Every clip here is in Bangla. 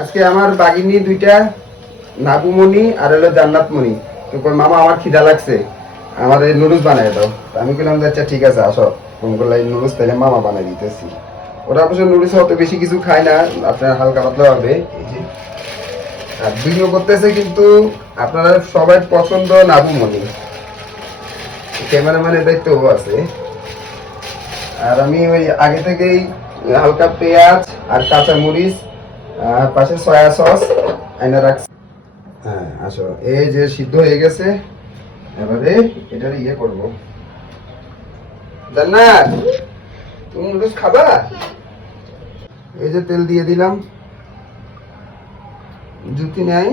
আজকে আমার বাগিনী দুইটা নাবুমণি আর হলো জান্নাতমণি। তো কই মামা আমার খিদা লাগছে, আমার এই নুডলস বানাই দাও। আমি বললাম যে আচ্ছা ঠিক আছে আসো, ফোন করলে নুডলস তাহলে মামা বানাই দিতেছি। ওরা অবশ্য নুডলস অত বেশি কিছু খায় না, আপনার হালকা পাতলা হবে। এই যে আর ভিডিও করতেছে কিন্তু আপনারা সবাই পছন্দ নাবুমণি, ক্যামেরাম্যানের দায়িত্বও আছে। আর আমি ওই আগে থেকেই হালকা পেঁয়াজ আর কাঁচা মরিচ পাশে সয়া সস আইনা রাখছি। হ্যাঁ আসো, এই যে সিদ্ধ হয়ে গেছে, এবারে এটার ইয়ে করবো। জান্নাত তুমি নুডলস খাবা? এই যে তেল দিয়ে দিলাম, জুতি নাই,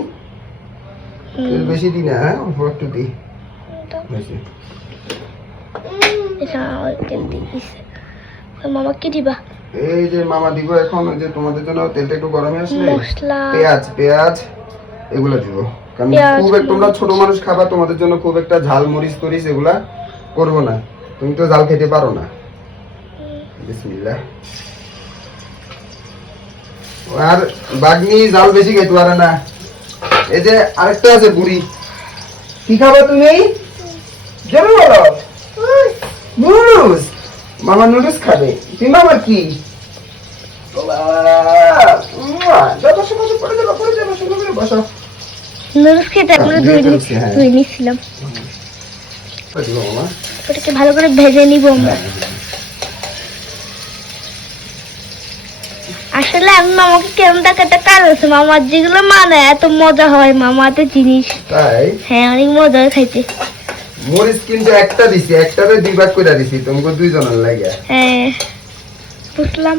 তেল বেশি দি না, হ্যাঁ অল্প একটু দি। মামা কি দিবা? এই যে মামা দিব এখন, ওই যে তোমাদের জন্য তেলটা একটু গরমে আসলে পেঁয়াজ পেঁয়াজ এগুলো দিব। কারণ খুব তোমরা ছোট মানুষ খাবা, তোমাদের জন্য খুব একটা ঝাল মরিচ তরিচ এগুলা করবো না, তুমি তো ঝাল খেতে পারো না। বিসমিল্লাহ। আর বাগনি ঝাল বেশি খাইতে পারে না। এই যে আরেকটা আছে বুড়ি, কি খাবা তুমি? জোরে বলো। নুডলস। মামা নুডলস খাবে। তুমি মামার কি? নুডলস খেতে আমরা ধুয়ে নিয়েছিলাম, ওটাকে ভালো করে ভেজে নিব আমরা। আসলে আমি মামাকে কেমন দেখাতে কারণ আছে, মামার যেগুলো মানে এত মজা হয়, মামাতে জিনিস তাই হ্যাঁ অনেক মজা হয় খাইতে। মরিচ কিন্তু একটা দিছি, একটাতে দুই ভাগ করে দিছি তোমাকে দুইজনের লাগে। হ্যাঁ বুঝলাম।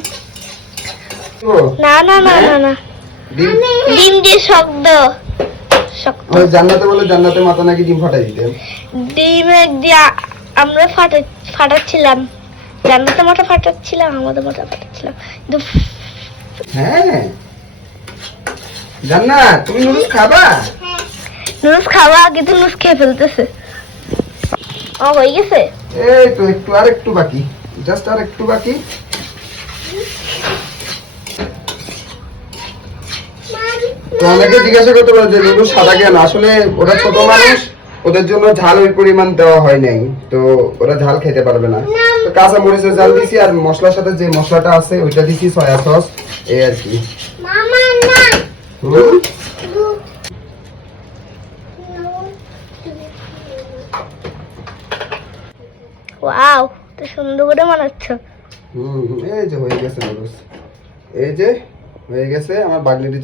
না না না না না, ডিম দিয়ে শক্ত শক্ত। ওই জান্নাতে বলে জান্নাতে মাথা নাকি ডিম ফাটাই দিতে। ডিম দিয়ে আমরা ফাটাচ্ছিলাম, জান্নাতে মাথা ফাটাচ্ছিলাম, আমাদের মাথা ফাটাচ্ছিলাম। হ্যাঁ জান্নাত তুমি নুডলস খাবা? নুডলস খাওয়া আগে তো নুডলস খেয়ে ফেলতেছে। ও হয়ে গেছে, এই তো একটু আর একটু বাকি, জাস্ট আর একটু বাকি। তো অনেকে জিজ্ঞাসা করতে পারে যে নুডলস সাদা কেন, আসলে ওরা ছোট মানুষ, ওদের জন্য ঝাল ওই পরিমাণ দেওয়া হয় নাই, তো ওরা ঝাল খেতে পারবে না। তো কাঁচা মরিচের ঝাল দিছি, আর মশলার সাথে যে মশলাটা আছে ওইটা দিছি সয়া সস, এই আর কি। ওয়াও তো সুন্দর করে বানাচ্ছ। এই যে হয়ে গেছে নুডলস, এই যে হয়ে গেছে আমার বাগনিটি।